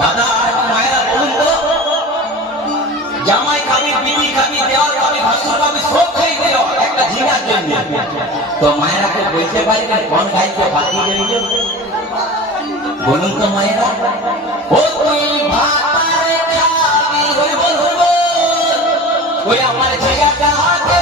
দাদা আর মায়েরা বলুন তো, জামাই খাবি, বিবি খাবি দেওয়ার খাবি, ভাসুর খাবি, সব খাই দিল একটা জিনার জন্য। তো মায়েরাকে বলতে পারি না, কোন গাইতে বাকি রইল বলুন তো মায়েরা। ও তুই ভাত খাবি হইব হইব ওই আমার জিগাটা হাতে